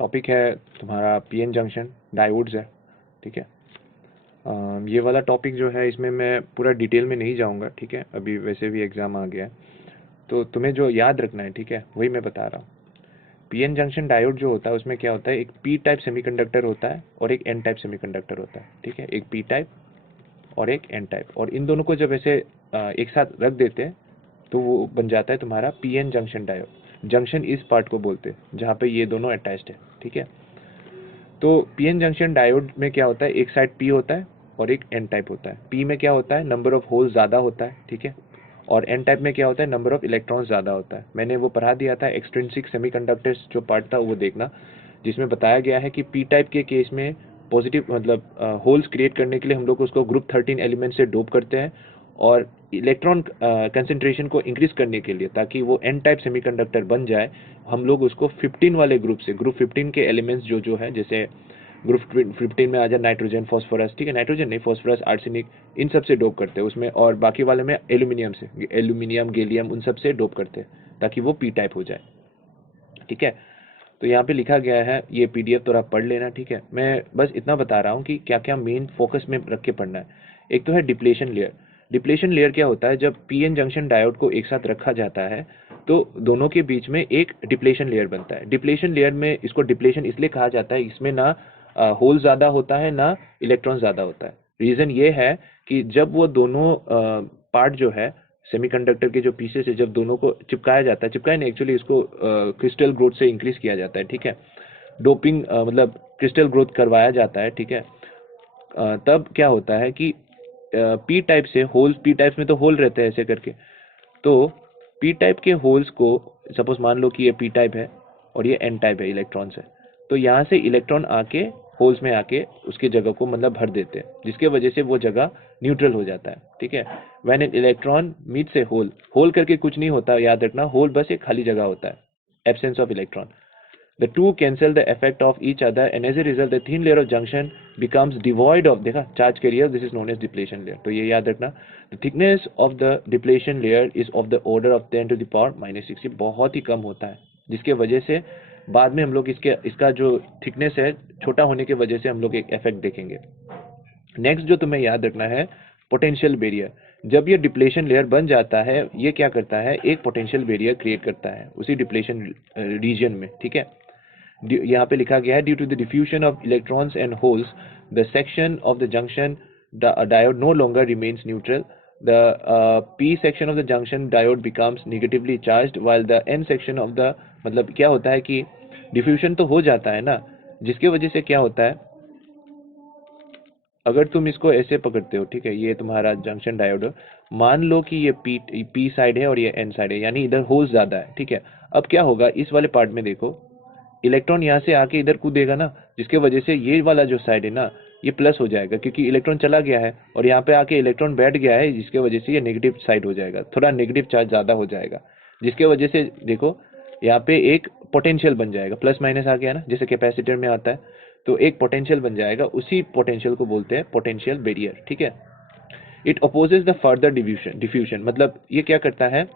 Topic है तुम्हारा PN junction diodes है, ठीक है। ये वाला टॉपिक जो है इसमें मैं पूरा डिटेल में नहीं जाऊंगा, ठीक है। अभी वैसे भी एग्ज़ाम आ गया है, तो तुम्हें जो याद रखना है, ठीक है, वही मैं बता रहा हूँ। पीएन जंक्शन डायोड जो होता है उसमें क्या होता है, एक पी टाइप सेमीकंडक्टर होता है और एक एन टाइप सेमीकंडक्टर होता है, ठीक है। एक पी टाइप और एक एन टाइप, और इन दोनों को जब ऐसे एक साथ रख देते हैं तो वो बन जाता है तुम्हारा पीएन जंक्शन डायोड। जंक्शन इस पार्ट को बोलते हैं जहाँ पे ये दोनों अटैच्ड है, ठीक है। तो पीएन जंक्शन डायोड में क्या होता है, एक साइड पी होता है और एक एन टाइप होता है। पी में क्या होता है, नंबर ऑफ होल ज़्यादा होता है, ठीक है। और एन टाइप में क्या होता है, नंबर ऑफ इलेक्ट्रॉन्स ज़्यादा होता है। मैंने वो पढ़ा दिया था, एक्सट्रिंसिक सेमीकंडक्टर्स जो पार्ट था वो देखना, जिसमें बताया गया है कि पी टाइप के केस में पॉजिटिव मतलब होल्स क्रिएट करने के लिए हम लोग उसको ग्रुप 13 एलिमेंट से डोप करते हैं, और इलेक्ट्रॉन कंसंट्रेशन को इंक्रीज करने के लिए ताकि वो एन टाइप सेमीकंडक्टर बन जाए, हम लोग उसको 15 वाले ग्रुप से, ग्रुप 15 के एलिमेंट्स जो जो है, जैसे ग्रुप 15 में आ जाए नाइट्रोजन फॉस्फोरस, ठीक है, नाइट्रोजन नहीं फॉस्फोरस आर्सेनिक, इन सब से डोप करते हैं उसमें, और बाकी वाले में एल्यूमिनियम से, एल्यूमिनियम गैलियम उन सब से डोप करते हैं ताकि वो पी टाइप हो जाए, ठीक है। तो यहाँ पे लिखा गया है, ये पीडीएफ थोड़ा पढ़ लेना, ठीक है। मैं बस इतना बता रहा हूँ कि क्या क्या मेन फोकस में रख के पढ़ना है। एक तो है डिप्लेशन लेयर। डिप्लेशन लेयर क्या होता है, जब पीएन जंक्शन डायोड को एक साथ रखा जाता है तो दोनों के बीच में एक डिप्लेशन लेयर बनता है। डिप्लेशन लेयर में, इसको डिप्लेशन इसलिए कहा जाता है, इसमें ना होल ज़्यादा होता है ना इलेक्ट्रॉन ज़्यादा होता है। रीज़न ये है कि जब वो दोनों पार्ट जो है सेमीकंडक्टर के जो पीसेस है, जब दोनों को चिपकाया जाता है, चिपकाया नहीं एक्चुअली, इसको क्रिस्टल ग्रोथ से इंक्रीज किया जाता है, ठीक है। डोपिंग मतलब क्रिस्टल ग्रोथ करवाया जाता है, ठीक है। तब क्या होता है कि पी टाइप से होल्स, पी टाइप में तो होल रहते हैं ऐसे करके, तो पी टाइप के होल्स को, सपोज मान लो कि ये पी टाइप है और ये एन टाइप है, इलेक्ट्रॉन से, तो यहाँ से इलेक्ट्रॉन आके होल्स में आके उसकी जगह को मतलब भर देते हैं, जिसके वजह से वो जगह न्यूट्रल हो जाता है, ठीक है। When an electron meets a hole, hole करके कुछ नहीं होता, याद रखना, होल बस एक खाली जगह होता है, absence of electron. The two cancel the effect of each other, and as a result, the thin layer of junction becomes devoid of, देखा, charge carrier. This is known as depletion layer. तो ये याद रखना, the thickness of the depletion layer is of the order of 10 to the power -6. ये बहुत ही कम होता है, जिसके वजह से बाद में हम लोग इसका जो थिकनेस है छोटा होने की वजह से हम लोग एक इफेक्ट देखेंगे। नेक्स्ट जो तुम्हें याद रखना है, पोटेंशियल बैरियर। जब ये डिप्लेशन लेयर बन जाता है, ये क्या करता है, एक पोटेंशियल बैरियर क्रिएट करता है उसी डिप्लेशन रीजन में, ठीक है। यहाँ पे लिखा गया है, due to the diffusion of electrons and holes, the section of the junction diode no longer remains neutral, the P section of the junction diode becomes negatively charged, while the N section of the, मतलब क्या होता है कि diffusion तो हो जाता है ना, जिसके वजह से क्या होता है, अगर तुम इसको ऐसे पकड़ते हो, ठीक है, ये तुम्हारा जंक्शन डायोड है, मान लो कि ये पी साइड है और ये एन साइड है, यानी इधर होल्स ज्यादा है, ठीक है। अब क्या होगा, इस वाले पार्ट में देखो, इलेक्ट्रॉन यहाँ से आके इधर कूदेगा ना, जिसके वजह से ये वाला जो साइड है ना, ये प्लस हो जाएगा, क्योंकि इलेक्ट्रॉन चला गया है और यहाँ पे आके इलेक्ट्रॉन बैठ गया है, जिसके वजह से ये नेगेटिव साइड हो जाएगा, थोड़ा नेगेटिव चार्ज ज़्यादा हो जाएगा, जिसके वजह से देखो यहाँ पे एक पोटेंशियल बन जाएगा, प्लस माइनस आ गया ना, जैसे कैपेसिटर में आता है, तो एक पोटेंशियल बन जाएगा, उसी पोटेंशियल को बोलते हैं पोटेंशियल बैरियर, ठीक है। It opposes the further diffusion, मतलब ये क्या करता है,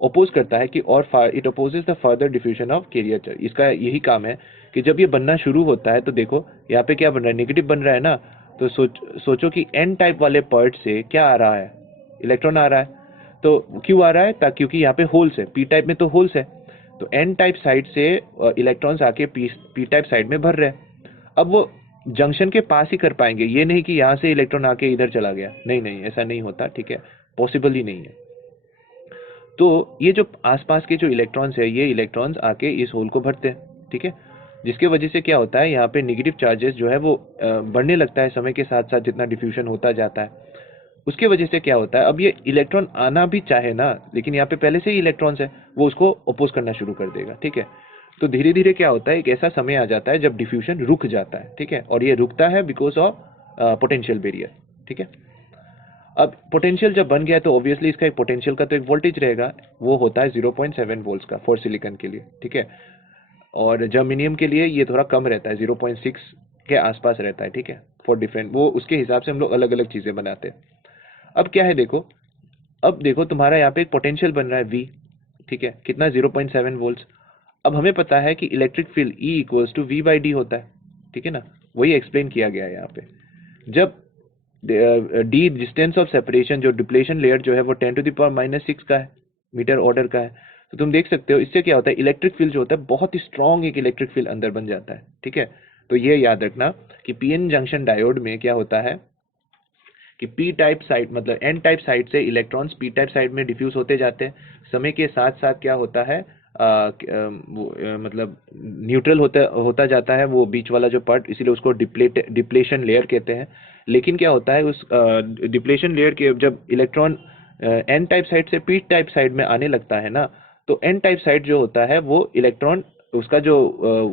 अपोज करता है कि, और it opposes the further diffusion of carrier charge. इसका यही काम है कि जब ये बनना शुरू होता है तो देखो यहाँ पे क्या बन रहा है, नेगेटिव बन रहा है ना, तो सोचो कि एन टाइप वाले पार्ट से क्या आ रहा है, इलेक्ट्रॉन आ रहा है। तो क्यों आ रहा है, क्योंकि यहाँ पे होल्स है, पी टाइप में तो होल्स है, तो एन टाइप साइड से इलेक्ट्रॉन्स आके पी टाइप साइड में भर रहे हैं। अब वो जंक्शन के पास ही कर पाएंगे, ये नहीं कि यहाँ से इलेक्ट्रॉन आके इधर चला गया, नहीं नहीं, ऐसा नहीं होता, ठीक है, पॉसिबल ही नहीं है। तो ये जो आसपास के जो इलेक्ट्रॉन्स है, ये इलेक्ट्रॉन्स आके इस होल को भरते हैं, ठीक है, जिसके वजह से क्या होता है, यहाँ पे नेगेटिव चार्जेस जो है वो बढ़ने लगता है समय के साथ साथ, जितना डिफ्यूजन होता जाता है उसके वजह से क्या होता है, अब ये इलेक्ट्रॉन आना भी चाहे ना, लेकिन यहाँ पे पहले से ही इलेक्ट्रॉन्स है, वो उसको अपोज करना शुरू कर देगा, ठीक है। तो धीरे धीरे क्या होता है, एक ऐसा समय आ जाता है जब डिफ्यूजन रुक जाता है, ठीक है, और ये रुकता है बिकॉज ऑफ पोटेंशियल बैरियर, ठीक है। अब पोटेंशियल जब बन गया तो ऑब्वियसली इसका एक पोटेंशियल का तो एक वोल्टेज रहेगा, वो होता है 0.7 वोल्ट्स का फॉर सिलिकॉन के लिए, ठीक है, और जर्मेनियम के लिए ये थोड़ा कम रहता है, 0.6 के आसपास रहता है, ठीक है, फॉर डिफरेंट, वो उसके हिसाब से हम लोग अलग अलग चीज़ें बनाते हैं। अब क्या है देखो, अब देखो तुम्हारा यहाँ पे एक पोटेंशियल बन रहा है V, ठीक है, कितना, 0.7 वोल्ट्स। अब हमें पता है कि electric field E equals to V/D होता है, ठीक है ना, वही एक्सप्लेन किया गया है यहाँ पे। जब डी डिस्टेंस ऑफ सेपरेशन, जो डिप्लेशन लेयर जो है वो 10⁻⁻6 का है, मीटर ऑर्डर का है। तो तुम देख सकते हो इससे क्या होता है, इलेक्ट्रिक फील्ड जो होता है बहुत ही स्ट्रॉन्ग एक इलेक्ट्रिक फील्ड अंदर बन जाता है, ठीक है। तो ये याद रखना कि पीएन जंक्शन डायोड में क्या होता है कि पी टाइप साइड मतलब एन टाइप साइड से इलेक्ट्रॉन्स पी टाइप साइड में डिफ्यूज होते जाते हैं। समय के साथ साथ क्या होता है मतलब न्यूट्रल होता जाता है वो बीच वाला जो पार्ट, इसीलिए उसको डिप्लेशन लेयर कहते हैं। लेकिन क्या होता है उस डिप्लेशन लेयर के जब इलेक्ट्रॉन एन टाइप साइड से पी टाइप साइड में आने लगता है ना, तो एन टाइप साइड जो होता है वो इलेक्ट्रॉन उसका जो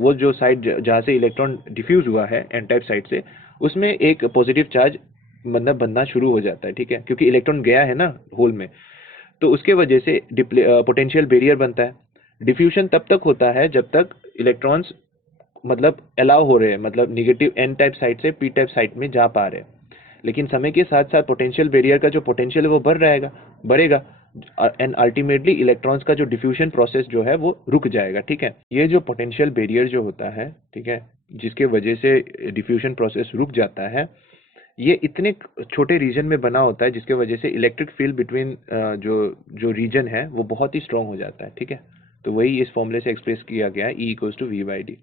वो जो साइड जहाँ से इलेक्ट्रॉन डिफ्यूज हुआ है एन टाइप साइड से, उसमें एक पॉजिटिव चार्ज मतलब बनना शुरू हो जाता है, ठीक है, क्योंकि इलेक्ट्रॉन गया है ना होल में। तो उसके वजह से पोटेंशियल बैरियर बनता है। डिफ्यूजन तब तक होता है जब तक इलेक्ट्रॉन्स मतलब अलाउ हो रहे हैं, मतलब निगेटिव एन टाइप साइड से पी टाइप साइड में जा पा रहे हैं। लेकिन समय के साथ साथ पोटेंशियल बैरियर का जो पोटेंशियल है वो बढ़ेगा एंड अल्टीमेटली इलेक्ट्रॉन्स का जो डिफ्यूजन प्रोसेस जो है वो रुक जाएगा, ठीक है। ये जो पोटेंशियल बैरियर जो होता है, ठीक है, जिसके वजह से डिफ्यूजन प्रोसेस रुक जाता है, ये इतने छोटे रीजन में बना होता है जिसके वजह से इलेक्ट्रिक फील्ड बिटवीन जो जो रीजन है वो बहुत ही स्ट्रांग हो जाता है, ठीक है। तो वही इस फॉर्मूले से एक्सप्रेस किया गया है, E इक्वल्स टू V/D।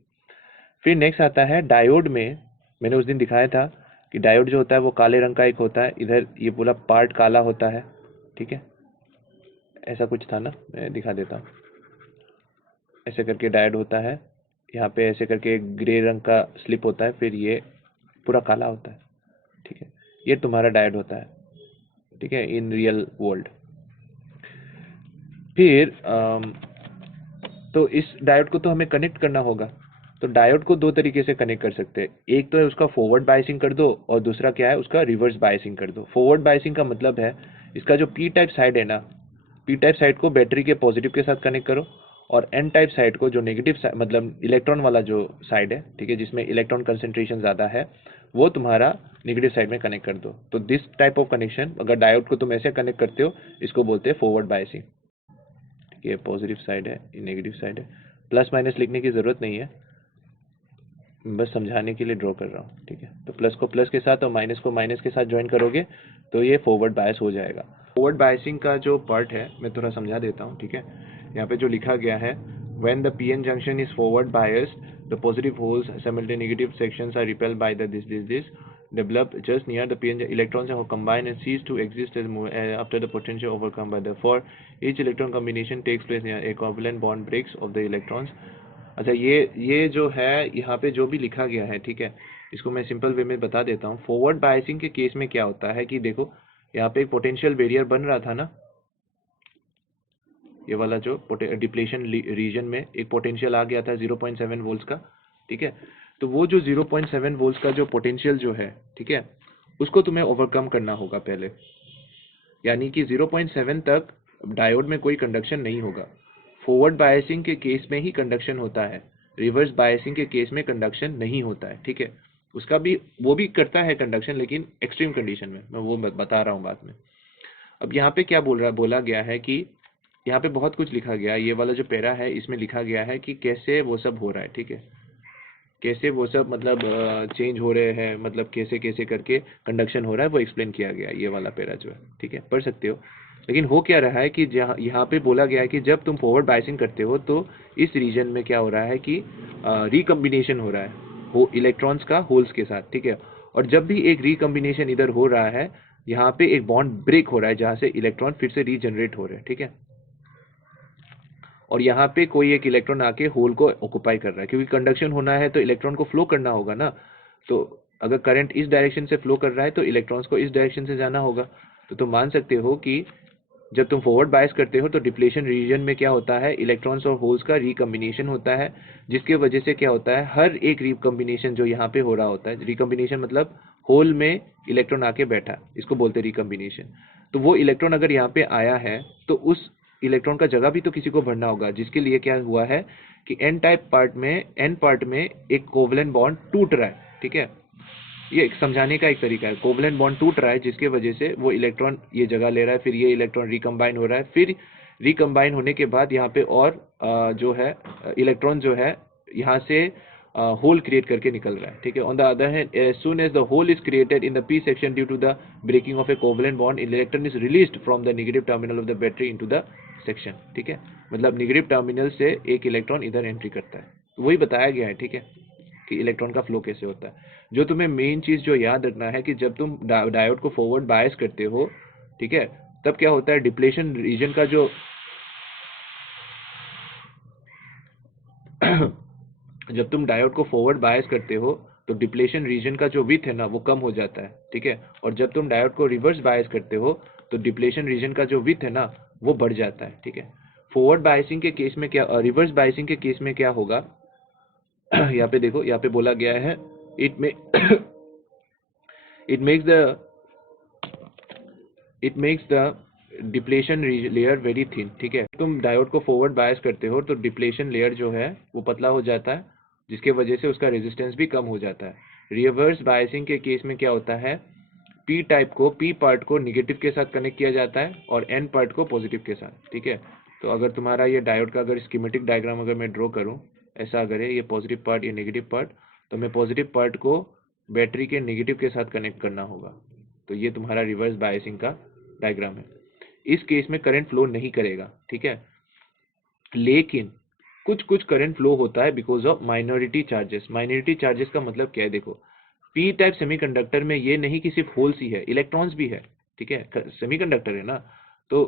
फिर नेक्स्ट आता है डायोड में। मैंने उस दिन दिखाया था कि डायोड जो होता है वो काले रंग का एक होता है, इधर ये पूरा पार्ट काला होता है, ठीक है, ऐसा कुछ था ना, मैं दिखा देता हूँ। ऐसे करके डायोड होता है, यहाँ पे ऐसे करके ग्रे रंग का स्लिप होता है, फिर ये पूरा काला होता है, ठीक है। ये तुम्हारा डायोड होता है, ठीक है, इन रियल वर्ल्ड। फिर तो इस डायोड को तो हमें कनेक्ट करना होगा। तो डायोड को दो तरीके से कनेक्ट कर सकते हैं, एक तो है उसका फॉरवर्ड बायसिंग कर दो और दूसरा क्या है उसका रिवर्स बायसिंग कर दो। फॉरवर्ड बायसिंग का मतलब है इसका जो पी टाइप साइड है ना, पी टाइप साइड को बैटरी के पॉजिटिव के साथ कनेक्ट करो और एन टाइप साइड को जो नेगेटिव मतलब इलेक्ट्रॉन वाला जो साइड है, ठीक है, जिसमें इलेक्ट्रॉन कंसेंट्रेशन ज़्यादा है, वो तुम्हारा नेगेटिव साइड में कनेक्ट कर दो। तो दिस टाइप ऑफ कनेक्शन, अगर डायोड को तुम ऐसे कनेक्ट करते हो, इसको बोलते हैं फॉरवर्ड बायसिंग। ये पॉजिटिव साइड है, ये नेगेटिव साइड है। प्लस माइनस लिखने की ज़रूरत नहीं है, बस समझाने के लिए ड्रॉ कर रहा हूँ, ठीक है। तो प्लस को प्लस के साथ और माइनस को माइनस के साथ ज्वाइन करोगे तो ये फॉरवर्ड बायस हो जाएगा। फॉरवर्ड बायसिंग का जो पार्ट है मैं थोड़ा समझा देता हूँ, ठीक है। यहाँ पे जो लिखा गया है, when the PN junction is forward biased, the positive holes simultaneously negative sections are repelled by the this develop just near the PN electrons are combined and cease to exist as after the potential overcome by the for each electron combination takes place near a covalent bond breaks of the electrons। अच्छा, ये जो है यहाँ पे जो भी लिखा गया है, ठीक है, इसको मैं सिंपल वे में बता देता हूँ। फॉरवर्ड बायसिंग के केस में क्या होता है कि देखो यहाँ पे एक पोटेंशियल बैरियर बन रहा था ना, ये वाला जो डिप्लेशन रीजन में एक पोटेंशियल आ गया था 0.7 वोल्ट्स का, ठीक है। तो वो जो 0.7 वोल्ट्स का जो पोटेंशियल जो है, ठीक है, उसको तुम्हें ओवरकम करना होगा पहले। यानी कि 0.7 तक डायोड में कोई कंडक्शन नहीं होगा। फॉरवर्ड बायसिंग के केस में ही कंडक्शन होता है, रिवर्स बायसिंग के केस में कंडक्शन नहीं होता है, ठीक है। उसका भी वो भी करता है कंडक्शन, लेकिन एक्सट्रीम कंडीशन में, मैं वो बता रहा हूँ बाद में। अब यहाँ पे क्या बोला गया है कि यहाँ पे बहुत कुछ लिखा गया है। ये वाला जो पैरा है इसमें लिखा गया है कि कैसे वो सब हो रहा है, ठीक है, कैसे वो सब मतलब चेंज हो रहे हैं, मतलब कैसे कैसे करके कंडक्शन हो रहा है वो एक्सप्लेन किया गया है, ये वाला पैरा जो है, ठीक है, पढ़ सकते हो। लेकिन हो क्या रहा है कि जहाँ यहाँ पे बोला गया है कि जब तुम फॉरवर्ड बायसिंग करते हो तो इस रीजन में क्या हो रहा है कि रिकम्बिनेशन हो रहा है वो इलेक्ट्रॉन्स का होल्स के साथ, ठीक है। और जब भी एक रिकम्बिनेशन इधर हो रहा है, यहाँ पे एक बॉन्ड ब्रेक हो रहा है जहाँ से इलेक्ट्रॉन फिर से रीजनरेट हो रहे हैं, ठीक है। और यहाँ पे कोई एक इलेक्ट्रॉन आके होल को ऑक्युपाई कर रहा है, क्योंकि कंडक्शन होना है तो इलेक्ट्रॉन को फ्लो करना होगा ना। तो अगर करंट इस डायरेक्शन से फ्लो कर रहा है तो इलेक्ट्रॉन्स को इस डायरेक्शन से जाना होगा। तो तुम मान सकते हो कि जब तुम फॉरवर्ड बायस करते हो तो डिप्लेशन रीजन में क्या होता है, इलेक्ट्रॉन्स और होल्स का रिकम्बिनेशन होता है, जिसके वजह से क्या होता है, हर एक रिकम्बिनेशन जो यहाँ पे हो रहा होता है, रिकम्बिनेशन मतलब होल में इलेक्ट्रॉन आके बैठा, इसको बोलते हैं रिकम्बिनेशन। तो वो इलेक्ट्रॉन अगर यहाँ पे आया है तो उस इलेक्ट्रॉन का जगह भी तो किसी को भरना होगा, जिसके लिए क्या हुआ है कि एन पार्ट में एक कोवलेंट बॉन्ड टूट रहा है, ठीक है। ये समझाने का एक तरीका है, कोवलेंट बॉन्ड टूट रहा है जिसके वजह से वो इलेक्ट्रॉन ये जगह ले रहा है, फिर ये इलेक्ट्रॉन रिकम्बाइन हो रहा है, फिर रिकम्बाइन होने के बाद यहाँ पे और जो है इलेक्ट्रॉन जो है यहाँ से होल क्रिएट करके निकल रहा है, ठीक है। On the other hand, as soon as the hole is created in the P section due to the breaking of a covalent bond, electron is released from the negative terminal of the battery into the section, ठीक है। मतलब negative terminal से एक electron इधर entry करता है, वही बताया गया है, ठीक है, कि इलेक्ट्रॉन का फ्लो कैसे होता है। जो तुम्हें मेन चीज जो याद रखना है कि जब तुम डायोड को फॉरवर्ड बायस करते हो, ठीक है, तब क्या होता है, डिप्लेशन रीजन का जो जब तुम डायोड को फॉरवर्ड बायस करते हो तो डिप्लेशन रीजन का जो विड्थ है ना वो कम हो जाता है, ठीक है। और जब तुम डायोड को रिवर्स बायस करते हो तो डिप्लेशन रीजन का जो विड्थ है ना वो बढ़ जाता है, ठीक है। फॉरवर्ड बायसिंग के केस में क्या, रिवर्स बायसिंग के केस में क्या होगा, यहाँ पे देखो, यहाँ पे बोला गया है इट में it makes the depletion layer very thin, ठीक है। तुम डायोड को फॉरवर्ड बायस करते हो तो डिप्लेशन लेयर जो है वो पतला हो जाता है, जिसके वजह से उसका रेजिस्टेंस भी कम हो जाता है। रिवर्स बायसिंग के केस में क्या होता है, पी टाइप को, पी पार्ट को निगेटिव के साथ कनेक्ट किया जाता है और एन पार्ट को पॉजिटिव के साथ, ठीक है। तो अगर तुम्हारा ये डायोड का अगर स्कीमेटिक डायग्राम अगर मैं ड्रॉ करूँ, ऐसा अगर है ये पॉजिटिव पार्ट, ये नेगेटिव पार्ट, तो मैं पॉजिटिव पार्ट को बैटरी के नेगेटिव के साथ कनेक्ट करना होगा। तो ये तुम्हारा रिवर्स बायसिंग का डायग्राम है। इस केस में करंट फ्लो नहीं करेगा, ठीक है, लेकिन कुछ कुछ करंट फ्लो होता है because of minority charges. Minority charges का मतलब क्या है, देखो, पी टाइप सेमीकंडक्टर में ये नहीं कि सिर्फ होल्स ही है, इलेक्ट्रॉन्स भी है, ठीक है। सेमीकंडक्टर है ना, तो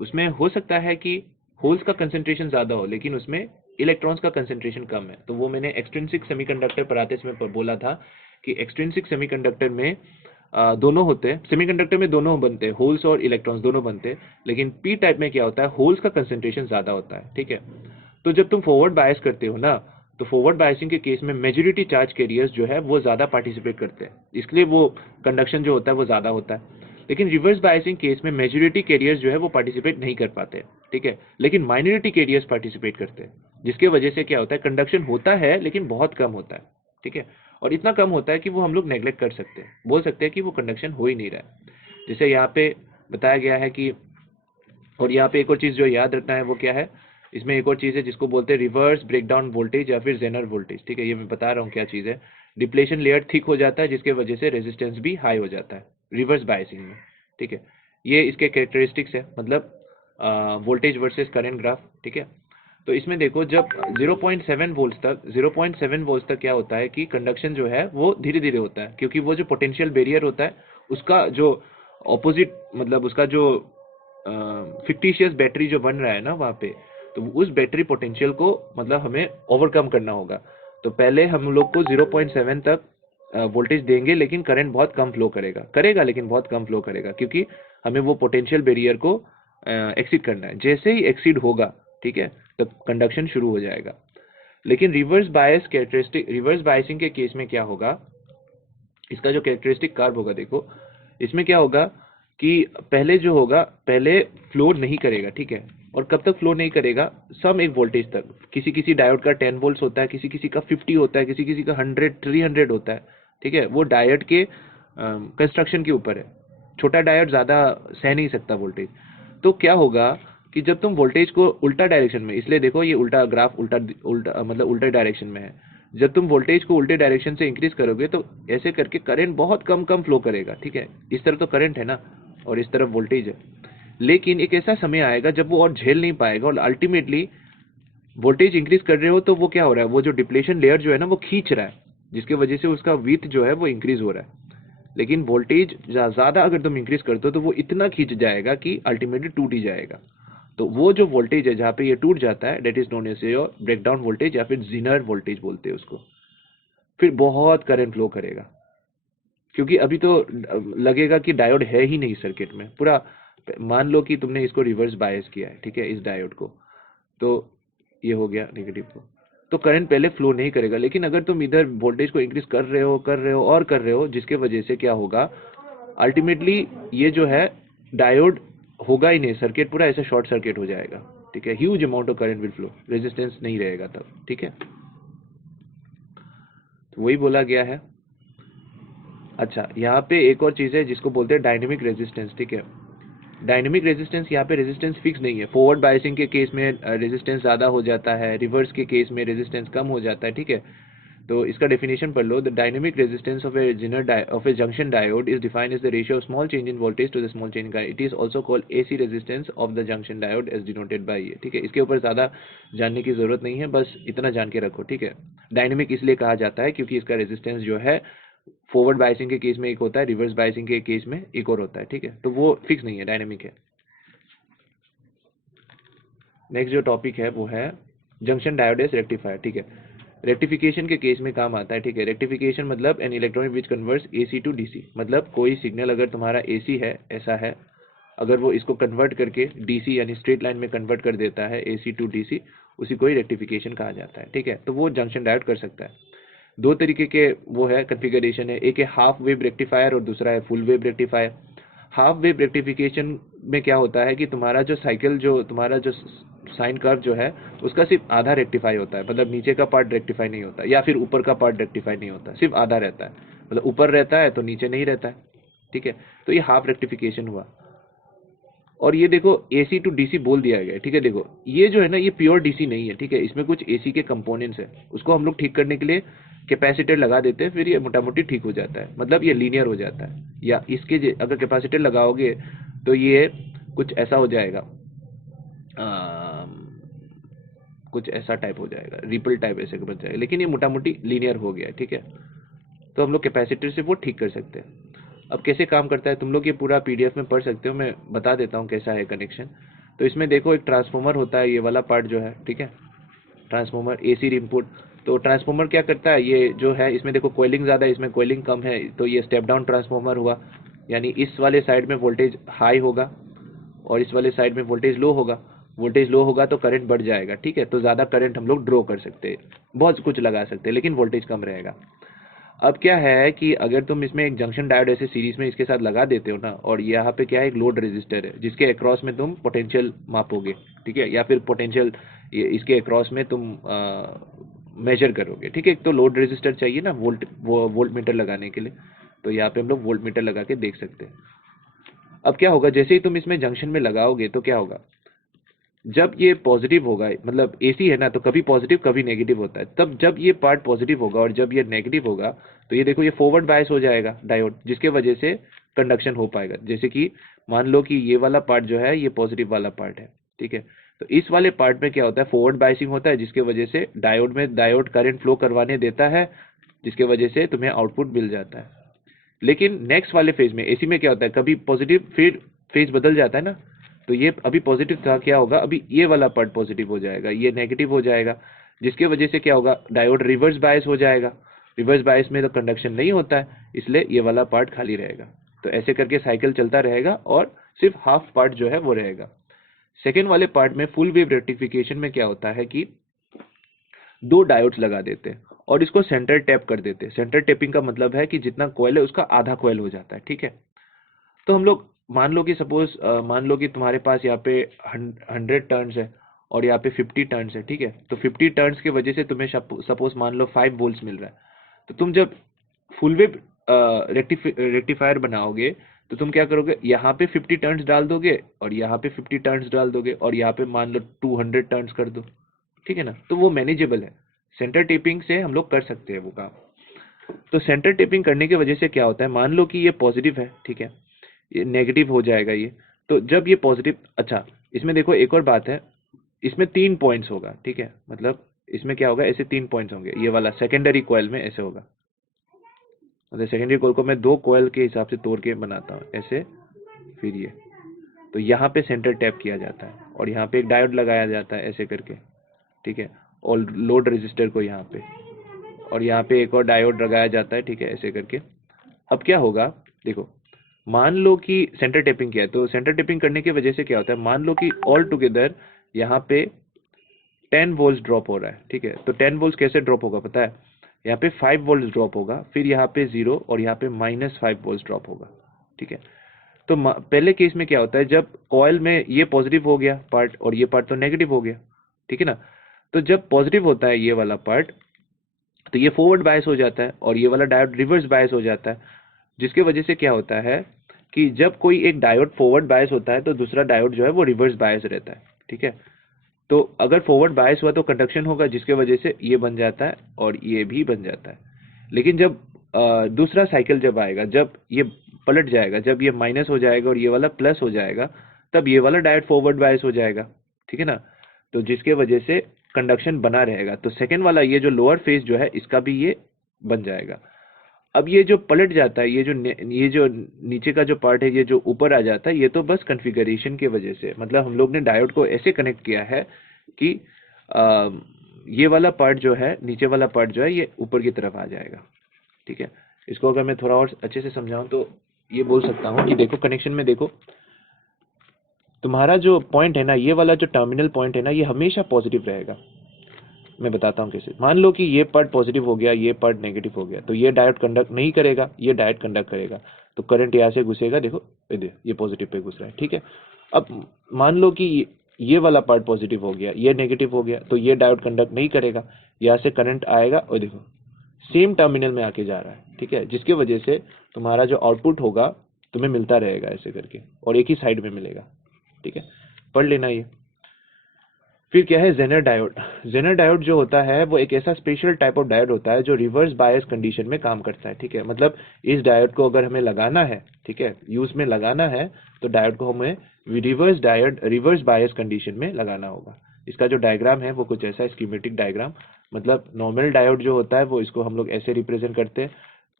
उसमें हो सकता है कि होल्स का कंसेंट्रेशन ज्यादा हो लेकिन उसमें इलेक्ट्रॉन्स का कंसेंट्रेशन कम है। तो वो मैंने एक्सट्रिंसिक सेमीकंडक्टर पढ़ाते समय बोला था कि एक्सट्रिंसिक सेमीकंडक्टर में दोनों होते हैं, सेमीकंडक्टर में दोनों बनते हैं, होल्स और इलेक्ट्रॉन्स दोनों बनते हैं, लेकिन पी टाइप में क्या होता है, होल्स का कंसेंट्रेशन ज्यादा होता है, ठीक है। तो जब तुम फॉरवर्ड बायस करते हो ना, तो फॉरवर्ड बायसिंग के केस में मेजॉरिटी चार्ज कैरियर्स जो है वो ज्यादा पार्टिसिपेट करते हैं, इसलिए वो कंडक्शन जो होता है वो ज्यादा होता है। लेकिन रिवर्स बायसिंग केस में मेजॉरिटी कैरियर्स जो है वो पार्टिसिपेट नहीं कर पाते, ठीक है, लेकिन माइनॉरिटी कैरियर्स पार्टिसिपेट करते हैं, जिसके वजह से क्या होता है, कंडक्शन होता है लेकिन बहुत कम होता है, ठीक है। और इतना कम होता है कि वो हम लोग नेग्लेक्ट कर सकते हैं, बोल सकते हैं कि वो कंडक्शन हो ही नहीं रहा है, जैसे यहाँ पे बताया गया है कि। और यहाँ पे एक और चीज जो याद रखना है वो क्या है, इसमें एक और चीज है जिसको बोलते हैं रिवर्स ब्रेकडाउन वोल्टेज या फिर जेनर वोल्टेज, ठीक है। ये मैं बता रहा हूँ क्या चीज है। डिप्लेशन लेयर थिक हो जाता है जिसके वजह से रेजिस्टेंस भी हाई हो जाता है रिवर्स बायसिंग में, ठीक है। ये इसके कैरेक्टरिस्टिक्स है, मतलब वोल्टेज वर्सेस करंट ग्राफ, ठीक है। तो इसमें देखो, जब 0.7 वोल्ट तक क्या होता है कि कंडक्शन जो है वो धीरे धीरे होता है, क्योंकि वो जो पोटेंशियल बैरियर होता है उसका जो ऑपोजिट, मतलब उसका जो फिक्टिशियस बैटरी जो बन रहा है ना वहाँ पे, तो उस बैटरी पोटेंशियल को मतलब हमें ओवरकम करना होगा। तो पहले हम लोग को 0.7 तक वोल्टेज देंगे लेकिन करंट बहुत कम फ्लो करेगा लेकिन बहुत कम फ्लो करेगा, क्योंकि हमें वो पोटेंशियल बैरियर को एक्सीड करना है। जैसे ही एक्सीड होगा, ठीक है, तब कंडक्शन शुरू हो जाएगा। लेकिन रिवर्स बायसिंग के केस में क्या होगा, इसका जो कैरेक्टरिस्टिक कर्व होगा, देखो इसमें क्या होगा कि पहले जो होगा, पहले फ्लो नहीं करेगा, ठीक है। और कब तक फ्लो नहीं करेगा, सम एक वोल्टेज तक। किसी किसी डायोड का 10 वोल्ट होता है, किसी किसी का 50 होता है, किसी किसी का 100 300 होता है, ठीक है। वो डायोड के कंस्ट्रक्शन के ऊपर है। छोटा डायोड ज्यादा सह नहीं सकता वोल्टेज। तो क्या होगा कि जब तुम वोल्टेज को उल्टा डायरेक्शन में, इसलिए देखो ये उल्टा ग्राफ, उल्टा उल्टा मतलब उल्टे डायरेक्शन में है। जब तुम वोल्टेज को उल्टे डायरेक्शन से इंक्रीज करोगे तो ऐसे करके करंट बहुत कम कम फ्लो करेगा, ठीक है। इस तरफ तो करंट है ना और इस तरफ वोल्टेज है, लेकिन एक ऐसा समय आएगा जब वो और झेल नहीं पाएगा और अल्टीमेटली वोल्टेज इंक्रीज कर रहे हो तो वो क्या हो रहा है, वो जो डिप्लेशन लेयर जो है ना वो खींच रहा है, जिसकी वजह से उसका विड्थ जो है वो इंक्रीज हो रहा है। लेकिन वोल्टेज ज्यादा अगर तुम इंक्रीज करते हो तो वो इतना खींच जाएगा कि अल्टीमेटली टूट ही जाएगा। तो वो जो वोल्टेज है जहाँ पे ये टूट जाता है, that is known as your breakdown voltage या फिर जीनर वोल्टेज बोलते हैं उसको। फिर बहुत करंट फ्लो करेगा, क्योंकि अभी तो लगेगा कि डायोड है ही नहीं सर्किट में पूरा। मान लो कि तुमने इसको रिवर्स बायस किया है, ठीक है, इस डायोड को, तो ये हो गया नेगेटिव को, तो करंट पहले फ्लो नहीं करेगा। लेकिन अगर तुम इधर वोल्टेज को इंक्रीज कर रहे हो और कर रहे हो, जिसके वजह से क्या होगा, अल्टीमेटली ये जो है डायोड होगा ही नहीं, सर्किट पूरा ऐसे शॉर्ट सर्किट हो जाएगा, ठीक है। Huge amount of current will flow, resistance नहीं रहेगा तब, ठीक है। तो वही बोला गया है। अच्छा, यहाँ पे एक और चीज है जिसको बोलते हैं डायनेमिक रेजिस्टेंस, ठीक है। डायनेमिक रेजिस्टेंस यहाँ पे रेजिस्टेंस फिक्स नहीं है। फॉरवर्ड बायसिंग के केस में रेजिस्टेंस ज़्यादा हो जाता है, रिवर्स के केस में रेजिस्टेंस कम हो जाता है, ठीक है। तो इसका डेफिनेशन पढ़ लो। The dynamic resistance of a junction diode is defined as the ratio of small change in voltage to the small change in current. It is also called AC resistance of the junction diode as denoted by ये, ठीक है। इसके ऊपर ज़्यादा जानने की जरूरत नहीं है, बस इतना जान के रखो, ठीक है। डायनेमिक इसलिए कहा जाता है क्योंकि इसका रेजिस्टेंस जो है फॉरवर्ड बायसिंग के केस में एक होता है, रिवर्स बायसिंग के केस में एक और होता है, ठीक है। तो वो फिक्स नहीं है, डायनेमिक है। नेक्स्ट जो टॉपिक है वो है जंक्शन डायोड एज रेक्टिफायर, ठीक है। रेक्टिफिकेशन के केस में काम आता है, ठीक है। रेक्टिफिकेशन मतलब an electronic which converts AC to DC, मतलब कोई सिग्नल अगर तुम्हारा एसी है, ऐसा है, अगर वो इसको कन्वर्ट करके डीसी यानी स्ट्रेट लाइन में कन्वर्ट कर देता है एसी टू डीसी, उसी को ही रेक्टिफिकेशन कहा जाता है, ठीक है। तो वो जंक्शन डायोड कर सकता है। दो तरीके के वो है कन्फिगरेशन है, एक है हाफ वेव रेक्टिफायर और दूसरा है full wave rectifier. Half wave rectification में क्या होता है कि तुम्हारा जो साइकिल, जो तुम्हारा जो साइन कर्व जो है, उसका सिर्फ आधा रेक्टिफाई होता है, मतलब नीचे का पार्ट रेक्टिफाई नहीं होता, या फिर ऊपर का पार्ट रेक्टिफाई नहीं होता, सिर्फ आधा रहता है, मतलब ऊपर रहता है तो नीचे नहीं रहता है, ठीक है। तो ये हाफ रेक्टिफिकेशन हुआ। और ये देखो एसी टू डीसी बोल दिया गया है, ठीक है। देखो ये जो है ना, ये प्योर डीसी नहीं है, ठीक है। इसमें कुछ एसी के कंपोनेंट्स है, उसको हम लोग ठीक करने के लिए कैपेसिटर लगा देते हैं, फिर ये मोटा मोटी ठीक हो जाता है, मतलब ये लीनियर हो जाता है। या इसके अगर कैपेसिटर लगाओगे तो ये कुछ ऐसा हो जाएगा, कुछ ऐसा टाइप हो जाएगा, रिपल टाइप ऐसे बन जाएगा, लेकिन ये मोटा मोटी लीनियर हो गया है, ठीक है। तो हम लोग कैपेसिटर से वो ठीक कर सकते हैं। अब कैसे काम करता है तुम लोग ये पूरा पीडीएफ में पढ़ सकते हो, मैं बता देता हूँ कैसा है कनेक्शन। तो इसमें देखो एक ट्रांसफॉर्मर होता है, ये वाला पार्ट जो है, ठीक है, ट्रांसफॉर्मर एसी इनपुट। तो ट्रांसफॉर्मर क्या करता है, ये जो है इसमें देखो कोयलिंग ज़्यादा है, इसमें कोयलिंग कम है, तो ये स्टेप डाउन ट्रांसफॉर्मर हुआ, यानी इस वाले साइड में वोल्टेज हाई होगा और इस वाले साइड में वोल्टेज लो होगा। वोल्टेज लो होगा तो करंट बढ़ जाएगा, ठीक है। तो ज़्यादा करंट हम लोग ड्रॉ कर सकते हैं, बहुत कुछ लगा सकते हैं, लेकिन वोल्टेज कम रहेगा। अब क्या है कि अगर तुम इसमें एक जंक्शन डायोड ऐसे सीरीज में इसके साथ लगा देते हो ना, और यहाँ पे क्या है, एक लोड रेजिस्टर है जिसके अक्रॉस में तुम पोटेंशियल मापोगे, ठीक है, या फिर पोटेंशियल इसके अक्रॉस में तुम मेजर करोगे, ठीक है। एक तो लोड रेजिस्टर चाहिए ना वोल्ट मीटर लगाने के लिए, तो यहाँ पे हम लोग वोल्ट मीटर लगा के देख सकते हैं। अब क्या होगा, जैसे ही तुम इसमें जंक्शन में लगाओगे तो क्या होगा, जब ये पॉजिटिव होगा, मतलब एसी है ना, तो कभी पॉजिटिव कभी नेगेटिव होता है, तब जब ये पार्ट पॉजिटिव होगा और जब ये नेगेटिव होगा, तो ये देखो ये फॉरवर्ड बायस हो जाएगा डायोड, जिसके वजह से कंडक्शन हो पाएगा। जैसे कि मान लो कि ये वाला पार्ट जो है ये पॉजिटिव वाला पार्ट है, ठीक है। तो इस वाले पार्ट में क्या होता है, फॉरवर्ड बायसिंग होता है, जिसके वजह से डायोड करंट फ्लो करवाने देता है, जिसके वजह से तुम्हें आउटपुट मिल जाता है। लेकिन नेक्स्ट वाले फेज में एसी में क्या होता है, कभी पॉजिटिव फिर फेज बदल जाता है ना, तो ये अभी पॉजिटिव था, क्या होगा, अभी ये वाला पार्ट पॉजिटिव हो जाएगा, ये नेगेटिव हो जाएगा, जिसके वजह से क्या होगा, डायोड रिवर्स बायस हो जाएगा। रिवर्स बायस में तो कंडक्शन नहीं होता है, इसलिए ये वाला पार्ट खाली रहेगा। तो ऐसे करके साइकिल चलता रहेगा और सिर्फ हाफ पार्ट जो है वो रहेगा। सेकेंड वाले पार्ट में फुल वेव रेक्टिफिकेशन में क्या होता है कि दो डायोड्स लगा देते हैं और इसको सेंटर टैप कर देते हैं। सेंटर टैपिंग का मतलब है कि जितना कॉइल है उसका आधा कॉइल हो जाता है, ठीक है। तो हम लोग मान लो कि सपोज मान लो कि तुम्हारे पास यहाँ पे 100 टर्न्स है और यहाँ पे 50 टर्न्स है, ठीक है। तो 50 टर्न्स की वजह से तुम्हें सपोज मान लो 5 वोल्ट्स मिल रहा है। तो तुम जब फुल वेव रेक्टिफायर बनाओगे तो तुम क्या करोगे, यहाँ पे 50 टर्न्स डाल दोगे और यहाँ पे 50 टर्न्स डाल दोगे और यहाँ पे मान लो 200 टर्न्स कर दो, ठीक है ना। तो वो मैनेजेबल है, सेंटर टेपिंग से हम लोग कर सकते हैं वो काम। तो सेंटर टेपिंग करने की वजह से क्या होता है, मान लो कि ये पॉजिटिव है, ठीक है, ये नेगेटिव हो जाएगा ये। तो जब ये पॉजिटिव, अच्छा इसमें देखो एक और बात है, इसमें 3 पॉइंट्स होगा, ठीक है, मतलब इसमें क्या होगा, ऐसे 3 पॉइंट्स होंगे। ये वाला सेकेंडरी कॉइल में ऐसे होगा, मतलब सेकेंडरी कॉइल को मैं 2 कॉइल के हिसाब से तोड़ के बनाता हूँ ऐसे, फिर ये, तो यहाँ पे सेंटर टैप किया जाता है और यहाँ पे एक डायोड लगाया जाता है ऐसे करके, ठीक है, और लोड रेजिस्टर को यहाँ पे, और यहाँ पे एक और डायोड लगाया जाता है, ठीक है, ऐसे करके। अब क्या होगा, देखो मान लो कि सेंटर टेपिंग किया है, तो सेंटर टेपिंग करने की वजह से क्या होता है, मान लो कि ऑल टुगेदर यहाँ पे 10 वोल्ट ड्रॉप हो रहा है, ठीक है। तो 10 वोल्ट कैसे ड्रॉप होगा पता है, यहाँ पे 5 वोल्ट ड्रॉप होगा, फिर यहाँ पे 0 और यहाँ पे -5 वोल्ट ड्रॉप होगा, ठीक है। तो पहले केस में क्या होता है, जब कॉइल में ये पॉजिटिव हो गया पार्ट और ये पार्ट तो नेगेटिव हो गया, ठीक है ना। तो जब पॉजिटिव होता है ये वाला पार्ट, तो ये फॉरवर्ड बायस हो जाता है और ये वाला डायोड रिवर्स बायस हो जाता है, जिसके वजह से क्या होता है कि जब कोई एक डायोड फॉरवर्ड बायस होता है तो दूसरा डायोड जो है वो रिवर्स बायस रहता है, ठीक है। तो अगर फॉरवर्ड बायस हुआ तो कंडक्शन होगा, जिसके वजह से ये बन जाता है और ये भी बन जाता है। लेकिन जब दूसरा साइकिल जब आएगा, जब ये पलट जाएगा, जब ये माइनस हो जाएगा और ये वाला प्लस हो जाएगा, तब ये वाला डायोड फॉरवर्ड बायस हो जाएगा, ठीक है ना। तो जिसके वजह से कंडक्शन बना रहेगा। तो सेकेंड वाला ये जो लोअर फेज जो है इसका भी ये बन जाएगा। अब ये जो पलट जाता है, ये जो नीचे का जो पार्ट है, ये जो ऊपर आ जाता है, ये तो बस कॉन्फ़िगरेशन की वजह से, मतलब हम लोग ने डायोड को ऐसे कनेक्ट किया है कि आ, ये वाला पार्ट जो है, नीचे वाला पार्ट जो है, ये ऊपर की तरफ आ जाएगा, ठीक है। इसको अगर मैं थोड़ा और अच्छे से समझाऊं तो ये बोल सकता हूँ कि देखो कनेक्शन में देखो, तुम्हारा जो पॉइंट है ना, ये वाला जो टर्मिनल पॉइंट है ना, ये हमेशा पॉजिटिव रहेगा। मैं बताता हूँ कैसे। मान लो कि ये पार्ट पॉजिटिव हो गया, ये पार्ट नेगेटिव हो गया, तो ये डायोड कंडक्ट नहीं करेगा, ये डायोड कंडक्ट करेगा। तो करंट यहाँ से घुसेगा, देखो ये पॉजिटिव पे घुस रहा है, ठीक है। अब मान लो कि ये वाला पार्ट पॉजिटिव हो गया, ये नेगेटिव हो गया, तो ये डायोड कंडक्ट नहीं करेगा, यहाँ से करंट आएगा और देखो सेम टर्मिनल में आके जा रहा है, ठीक है। जिसकी वजह से तुम्हारा जो आउटपुट होगा तुम्हें मिलता रहेगा ऐसे करके, और एक ही साइड में मिलेगा, ठीक है। पढ़ लेना ये। फिर क्या है जेनर डायोड। जेनर डायोड जो होता है वो एक ऐसा स्पेशल टाइप ऑफ डायोड होता है जो रिवर्स बायस कंडीशन में काम करता है, ठीक है। मतलब इस डायोड को अगर हमें लगाना है, ठीक है, यूज में लगाना है, तो डायोड को हमें रिवर्स बायस कंडीशन में लगाना होगा। इसका जो डायग्राम है वो कुछ ऐसा स्कीमेटिक डायग्राम, मतलब नॉर्मल डायोड जो होता है वो इसको हम लोग ऐसे रिप्रेजेंट करते हैं,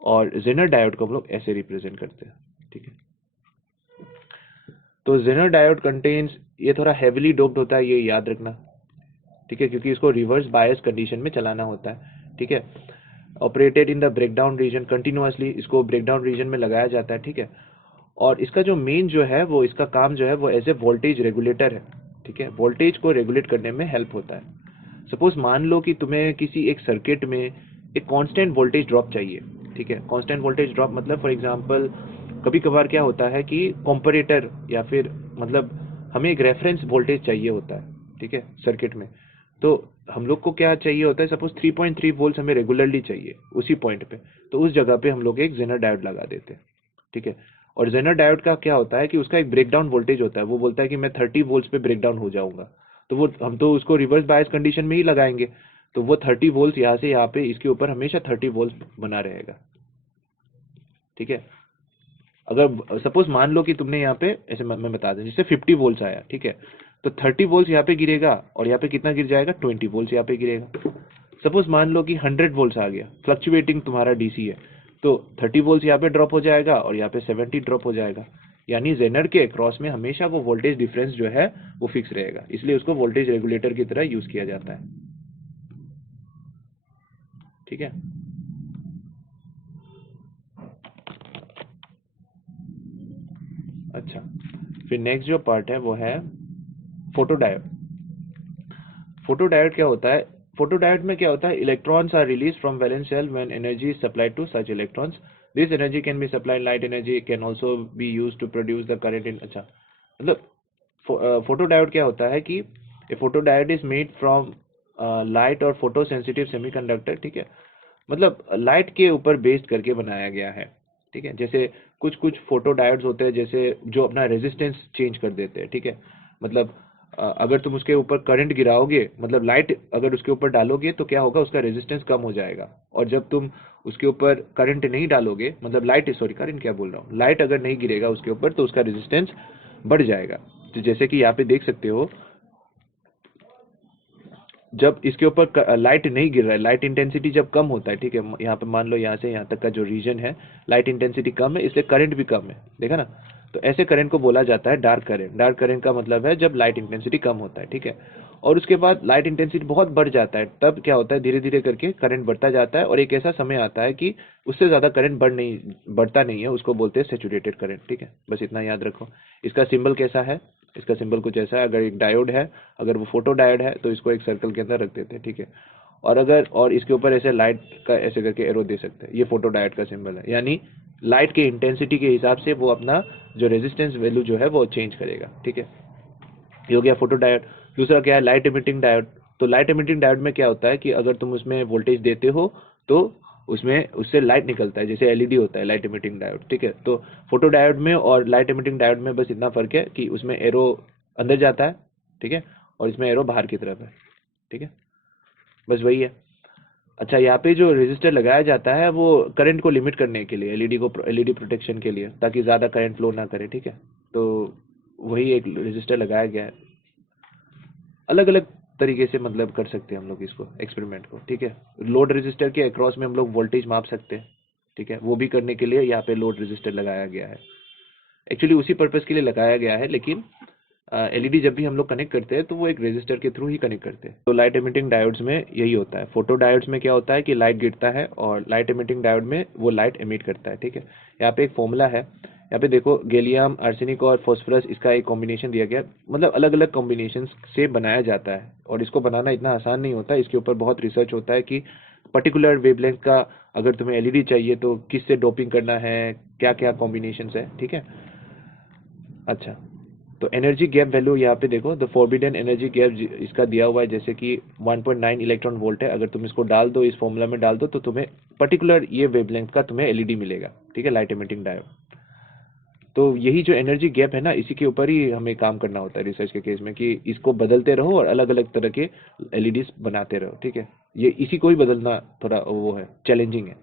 और जेनर डायोड को हम लोग ऐसे रिप्रेजेंट करते हैं, ठीक है। तो जेनर डायोड कंटेन्स, ये थोड़ा हेविली डोप्ड होता है, ये याद रखना, ठीक है, क्योंकि इसको रिवर्स बायस कंडीशन में चलाना होता है, ठीक है। Operated in the breakdown region continuously, इसको ब्रेकडाउन रीजन में लगाया जाता है, ठीक है। और इसका जो मेन जो है वो, इसका काम जो है वो एज ए वोल्टेज रेगुलेटर है, ठीक है। वोल्टेज को रेगुलेट करने में हेल्प होता है। सपोज मान लो कि तुम्हें किसी एक सर्किट में एक कांस्टेंट वोल्टेज ड्रॉप चाहिए, ठीक है। कांस्टेंट वोल्टेज ड्रॉप मतलब फॉर एग्जांपल कभी कभार क्या होता है कि कंपैरेटर या फिर मतलब हमें एक रेफरेंस वोल्टेज चाहिए होता है, ठीक है, सर्किट में। तो हम लोग को क्या चाहिए होता है, सपोज 3.3 वोल्ट हमें रेगुलरली चाहिए उसी पॉइंट पे, तो उस जगह पे हम लोग एक जेनर डायोड लगा देते हैं, ठीक है। और जेनर डायोड का क्या होता है कि उसका एक ब्रेकडाउन वोल्टेज होता है, वो बोलता है कि मैं 30 वोल्ट्स पे ब्रेकडाउन हो जाऊंगा, तो वो हम तो उसको रिवर्स बायस कंडीशन में ही लगाएंगे, तो वो 30 वोल्ट्स यहाँ से यहाँ पे इसके ऊपर हमेशा 30 वोल्ट बना रहेगा, ठीक है। अगर सपोज मान लो कि तुमने यहाँ पे ऐसे मैं बता दूं, जिससे 50 वोल्ट्स आया, ठीक है, तो 30 वोल्ट्स यहाँ पे गिरेगा और यहाँ पे कितना गिर जाएगा, 20 वोल्ट्स यहाँ पे गिरेगा। सपोज मान लो कि 100 वोल्ट्स आ गया, फ्लक्चुएटिंग तुम्हारा डीसी है, तो 30 वोल्ट्स यहाँ पे ड्रॉप हो जाएगा और यहाँ पे 70 ड्रॉप हो जाएगा। यानी जेनर के क्रॉस में हमेशा वो वोल्टेज डिफरेंस जो है वो फिक्स रहेगा, इसलिए उसको वोल्टेज रेगुलेटर की तरह यूज किया जाता है, ठीक है। अच्छा, फिर नेक्स्ट जो पार्ट है वो है फोटोडायोड। फोटोडायोड क्या होता है? फोटोडायोड में क्या होता है, electrons are release from valence shell when energy is supplied to such electrons. This energy can be supplied, light energy can also be used to produce the current in. अच्छा, मतलब photodiode क्या होता है कि a photodiode is made from light और photo sensitive semiconductor, ठीक है। मतलब लाइट के ऊपर बेस्ड करके बनाया गया है, ठीक है। जैसे कुछ कुछ फोटो डायोड्स होते हैं जैसे जो अपना रेजिस्टेंस चेंज कर देते हैं, ठीक है। मतलब अगर तुम उसके ऊपर करंट गिराओगे, मतलब लाइट अगर उसके ऊपर डालोगे तो क्या होगा, उसका रेजिस्टेंस कम हो जाएगा। और जब तुम उसके ऊपर करंट नहीं डालोगे, मतलब लाइट, सॉरी करंट क्या बोल रहा हूँ, लाइट अगर नहीं गिरेगा उसके ऊपर तो उसका रेजिस्टेंस बढ़ जाएगा। तो जैसे कि यहाँ पे देख सकते हो, जब इसके ऊपर लाइट नहीं गिर रहा है, लाइट इंटेंसिटी जब कम होता है, ठीक है, यहाँ पे मान लो यहाँ से यहाँ तक का जो रीजन है लाइट इंटेंसिटी कम है, इसलिए करंट भी कम है, देखा ना। तो ऐसे करंट को बोला जाता है डार्क करंट। डार्क करंट का मतलब है जब लाइट इंटेंसिटी कम होता है, ठीक है। और उसके बाद लाइट इंटेंसिटी बहुत बढ़ जाता है, तब क्या होता है, धीरे धीरे करके करंट बढ़ता जाता है और एक ऐसा समय आता है कि उससे ज्यादा करंट बढ़ता नहीं है, उसको बोलते हैं सैचुरेटेड करंट, ठीक है। बस इतना याद रखो। इसका सिंबल कैसा है, इसका सिंबल कुछ ऐसा है। अगर एक डायोड है, अगर वो फोटो डायोड है तो इसको एक सर्कल के अंदर रख देते हैं, ठीक है। और अगर और इसके ऊपर ऐसे लाइट का ऐसे करके एरो दे सकते हैं, ये फोटो डायोड का सिंबल है। यानी लाइट के इंटेंसिटी के हिसाब से वो अपना जो रेजिस्टेंस वैल्यू जो है वो चेंज करेगा, ठीक है। ये हो गया फोटो डायोड। दूसरा क्या है, लाइट एमिटिंग डायोड। तो लाइट एमिटिंग डायोड में क्या होता है कि अगर तुम उसमें वोल्टेज देते हो तो उसमें उससे लाइट निकलता है, जैसे एलईडी होता है लाइट एमिटिंग डायोड, ठीक है। तो फोटो डायोड में और लाइट एमिटिंग डायोड में बस इतना फर्क है कि उसमें एरो अंदर जाता है, ठीक है, और इसमें एरो बाहर की तरफ है, ठीक है, बस वही है। अच्छा, यहाँ पे जो रेजिस्टर लगाया जाता है वो करंट को लिमिट करने के लिए, एलईडी प्रोटेक्शन के लिए, ताकि ज़्यादा करंट फ्लो ना करे, ठीक है। तो वही एक रेजिस्टर लगाया गया है। अलग अलग तरीके से मतलब कर सकते हैं हम लोग इसको एक्सपेरिमेंट को, ठीक है। लोड रेजिस्टर के अक्रॉस में हम लोग वोल्टेज माप सकते हैं, ठीक है, वो भी करने के लिए यहाँ पे लोड रेजिस्टर लगाया गया है। एक्चुअली उसी पर्पस के लिए लगाया गया है, लेकिन एलईडी जब भी हम लोग कनेक्ट करते हैं तो वो एक रेजिस्टर के थ्रू ही कनेक्ट करते हैं। तो लाइट एमिटिंग डायोड्स में यही होता है। फोटो डायोड्स में क्या होता है कि लाइट गिरता है और लाइट एमिटिंग डायोड में वो लाइट एमिट करता है, ठीक है। यहाँ पे एक फॉर्मूला है, यहाँ पे देखो, गैलियम आर्सेनिक और फॉस्फोरस, इसका एक कॉम्बिनेशन दिया गया, मतलब अलग अलग कॉम्बिनेशन से बनाया जाता है। और इसको बनाना इतना आसान नहीं होता, इसके ऊपर बहुत रिसर्च होता है कि पर्टिकुलर वेवलेंथ का अगर तुम्हें एलईडी चाहिए तो किससे डोपिंग करना है, क्या क्या कॉम्बिनेशन है, ठीक है। अच्छा, तो एनर्जी गैप वैल्यू यहाँ पे देखो, द फॉरबिडन एनर्जी गैप इसका दिया हुआ है, जैसे कि 1.9 इलेक्ट्रॉन वोल्ट है। अगर तुम इसको डाल दो, इस फॉर्मूला में डाल दो, तो तुम्हें पर्टिकुलर ये वेवलेंथ का तुम्हें एलईडी मिलेगा, ठीक है, लाइट एमिटिंग डायोड। तो यही जो एनर्जी गैप है ना, इसी के ऊपर ही हमें काम करना होता है रिसर्च के केस में, कि इसको बदलते रहो और अलग अलग तरह के एलईडीज बनाते रहो, ठीक है। ये इसी को ही बदलना थोड़ा वो है, चैलेंजिंग है।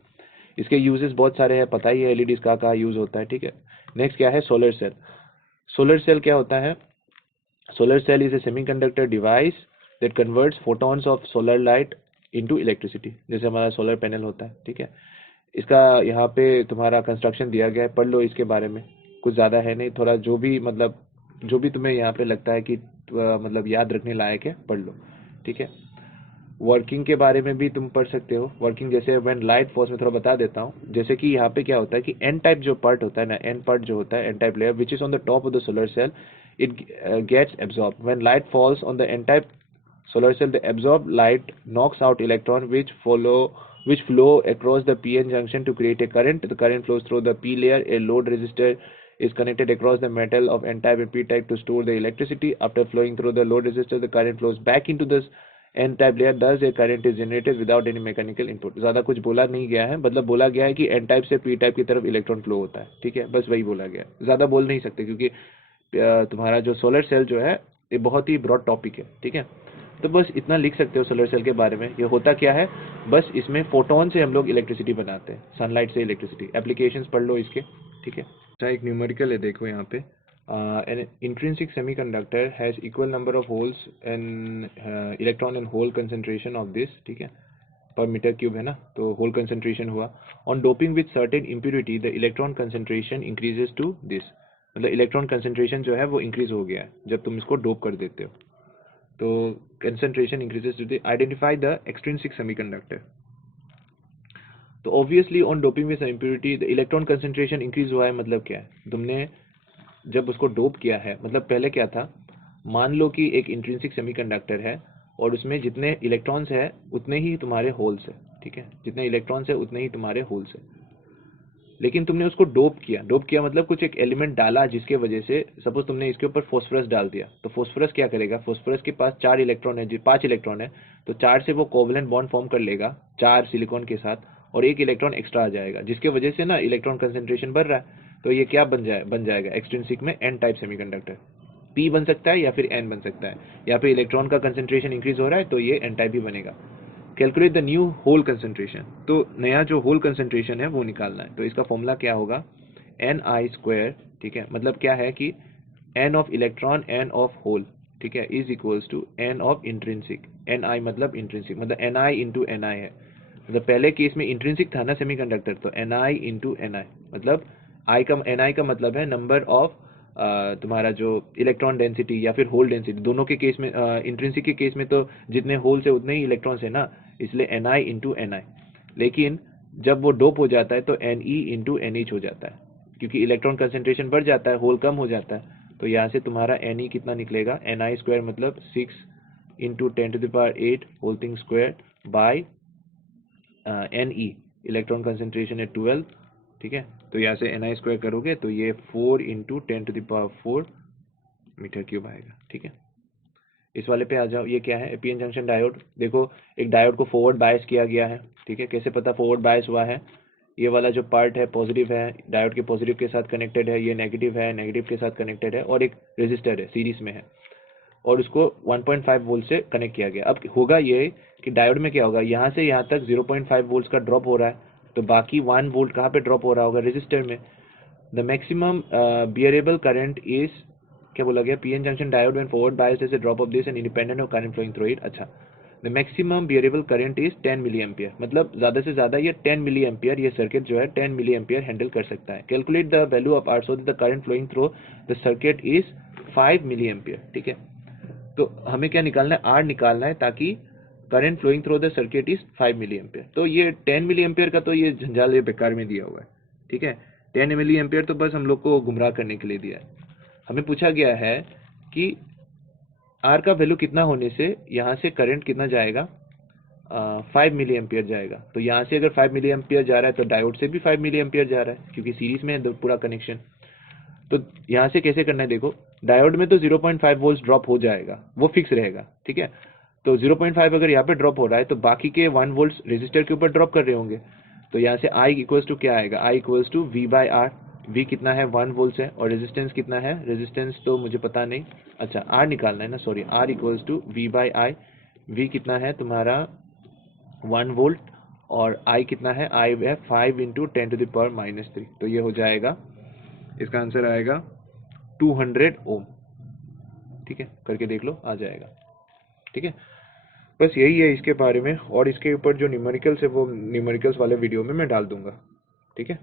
इसके यूजेस बहुत सारे हैं, पता ही है एलईडीज का कहाँ यूज होता है, ठीक है। नेक्स्ट क्या है, सोलर सेल। सोलर सेल क्या होता है? Solar cell is a semiconductor device that converts photons of solar light into electricity, जैसे हमारा सोलर पैनल होता है, ठीक है। इसका यहाँ पे तुम्हारा कंस्ट्रक्शन दिया गया है, पढ़ लो इसके बारे में, कुछ ज़्यादा है नहीं, थोड़ा जो भी मतलब जो भी तुम्हें यहाँ पे लगता है कि मतलब याद रखने लायक है, पढ़ लो, ठीक है। वर्किंग के बारे में भी तुम पढ़ सकते हो, वर्किंग जैसे व्हेन लाइट फॉल्स में थोड़ा बता देता हूँ। जैसे कि यहाँ पे क्या होता है कि एन टाइप जो पार्ट होता है ना, एन पार्ट जो होता है, N type layer which is on the top of the solar cell, it gets absorbed. When light falls on the n-type solar cell, the absorbed light knocks out electron which flow across the p-n junction to create a current. The current flows through the p layer. A load resistor is connected across the metal of n-type and p-type to store the electricity. After flowing through the load resistor, the current flows back into the n-type layer. Thus a current is generated without any mechanical input. ज़्यादा कुछ बोला नहीं गया है, मतलब बोला गया है कि n-type से p-type की तरफ इलेक्ट्रॉन फ्लो होता है, ठीक है, बस वही बोला गया है। ज़्यादा बोल नहीं सकते क्योंकि तुम्हारा जो सोलर सेल जो है ये बहुत ही ब्रॉड टॉपिक है, ठीक है। तो बस इतना लिख सकते हो सोलर सेल के बारे में। ये होता क्या है, बस इसमें फोटोन से हम लोग इलेक्ट्रिसिटी बनाते हैं, सनलाइट से इलेक्ट्रिसिटी। एप्लीकेशंस पढ़ लो इसके, ठीक है। अच्छा, एक न्यूमेरिकल है, देखो यहाँ पे, an intrinsic semiconductor has equal number of holes and electron and hole concentration of this, ठीक है, पर मीटर क्यूब है ना, तो होल कंसंट्रेशन हुआ। On doping with certain impurity the electron concentration increases to this, मतलब इलेक्ट्रॉन कंसंट्रेशन जो है वो इंक्रीज हो गया है जब तुम इसको डोप कर देते हो, तो concentration increases to the identify the extrinsic semiconductor. तो obviously on doping with impurity the electron concentration increase हुआ है, मतलब क्या है, तुमने जब उसको डोप किया है, मतलब पहले क्या था, मान लो कि एक इंट्रिंसिक सेमीकंडक्टर है और उसमें जितने इलेक्ट्रॉन्स है उतने ही तुम्हारे होल्स है, ठीक है, जितने इलेक्ट्रॉन्स है उतने ही तुम्हारे होल्स है। लेकिन तुमने उसको डोप किया मतलब कुछ एक एलिमेंट डाला जिसके वजह से, सपोज तुमने इसके ऊपर फॉस्फोरस डाल दिया, तो फॉस्फोरस क्या करेगा, फॉस्फोरस के पास 4 इलेक्ट्रॉन है, 5 इलेक्ट्रॉन है, तो 4 से वो कोवलेंट बॉन्ड फॉर्म कर लेगा 4 सिलिकॉन के साथ, और एक इलेक्ट्रॉन एक्स्ट्रा आ जाएगा, जिसके वजह से ना इलेक्ट्रॉन कंसेंट्रेशन बढ़ रहा है। तो ये क्या बन जाएगा एक्सट्रिंसिक में एन टाइप सेमीकंडक्टर। पी बन सकता है या फिर एन बन सकता है, यहाँ पे इलेक्ट्रॉन का कंसेंट्रेशन इंक्रीज हो रहा है तो ये एन टाइप ही बनेगा। Calculate the new hole concentration, तो नया जो होल कंसेंट्रेशन है वो निकालना है। तो इसका फॉर्मूला क्या होगा, एन आई स्क्वायर, ठीक है, मतलब क्या है कि n of electron n of hole, ठीक है, is equals to n of intrinsic. N i मतलब इंट्रिंसिक, मतलब n I into N i है, मतलब पहले केस में इंट्रिंसिक था ना सेमीकंडक्टर, तो N I into N i, मतलब आई का एन आई का मतलब है नंबर ऑफ तुम्हारा जो इलेक्ट्रॉन डेंसिटी या फिर होल डेंसिटी, दोनों के केस में, इंट्रिंसिक के केस में तो जितने होल्स है उतने ही इलेक्ट्रॉन्स है ना, इसलिए N I into N I. लेकिन जब वो डोप हो जाता है तो N E into N H हो जाता है, क्योंकि इलेक्ट्रॉन कंसेंट्रेशन बढ़ जाता है, होल कम हो जाता है। तो यहाँ से तुम्हारा एन ई कितना निकलेगा, एन आई स्क्वायर मतलब 6 into 10⁸ whole thing square by N E, electron concentration है 12, ठीक है। तो यहाँ से एन आई स्क्वायर करोगे तो ये 4 इंटू 10⁴ मीटर क्यूब आएगा, ठीक है। इस वाले पे आ जाओ, ये क्या है, पीएन जंक्शन डायोड। देखो एक डायोड को फॉरवर्ड बायस किया गया है, ठीक है, कैसे पता फॉरवर्ड बायस हुआ है, ये वाला जो पार्ट है पॉजिटिव है, डायोड के पॉजिटिव के साथ कनेक्टेड है, ये नेगेटिव है, नेगेटिव के साथ कनेक्टेड है, और एक रेजिस्टर है सीरीज में है, और उसको 1.5 वोल्ट से कनेक्ट किया गया। अब होगा ये कि डायोड में क्या होगा, यहाँ से यहाँ तक 0.5 वोल्ट का ड्रॉप हो रहा है, तो बाकी 1 वोल्ट कहाँ पे ड्रॉप हो रहा होगा, रेजिस्टर में। The maximum bearable current is, क्या बोला गया, PN junction diode when forward biased is a drop of this and independent of current flowing through it. अच्छा, the maximum bearable current is 10 milli ampere, मतलब ज़्यादा से ज़्यादा ये 10 मिली एम्पियर, ये सर्किट जो है 10 मिली एम्पियर हैंडल कर सकता है। Calculate the value of R so that the current flowing through the circuit is 5 milli ampere, ठीक है। तो हमें क्या निकालना है, आर निकालना है, ताकि current flowing through the circuit is 5 milli ampere. तो ये 10 मिली एम्पियर का तो ये झंझाल ये बेकार में दिया हुआ है, ठीक है। 10 मिली एम्पियर तो बस हम लोग को गुमराह करने के लिए दिया है। हमें पूछा गया है कि आर का वैल्यू कितना होने से यहाँ से करंट कितना जाएगा, 5 मिली एम्पियर जाएगा। तो यहाँ से अगर 5 मिली एम्पियर जा रहा है तो डायोड से भी 5 मिली एम्पियर जा रहा है, क्योंकि सीरीज में है पूरा कनेक्शन। तो यहाँ से कैसे करना है, देखो डायोड में तो 0.5 वोल्ट ड्रॉप हो जाएगा, वो फिक्स रहेगा, ठीक है। तो 0.5 अगर यहाँ पे ड्रॉप हो रहा है तो बाकी के 1 वोल्ट रेजिस्टर के ऊपर ड्रॉप कर रहे होंगे। तो यहाँ से I इक्वल्स टू क्या आएगा, I equals to V by R. V कितना है, 1 वोल्ट है, और रेजिस्टेंस कितना है, रेजिस्टेंस तो मुझे पता नहीं, अच्छा R निकालना है ना, sorry, R equals to V by I. V कितना है तुम्हारा 1 वोल्ट, और I कितना है, I है 5 इंटू 10 टू द पावर -3। तो ये हो जाएगा, इसका आंसर आएगा 200 ओम, ठीक है, करके देख लो, आ जाएगा, ठीक है। बस यही है इसके बारे में, और इसके ऊपर जो न्यूमेरिकल्स है वो न्यूमेरिकल्स वाले वीडियो में मैं डाल दूंगा, ठीक है।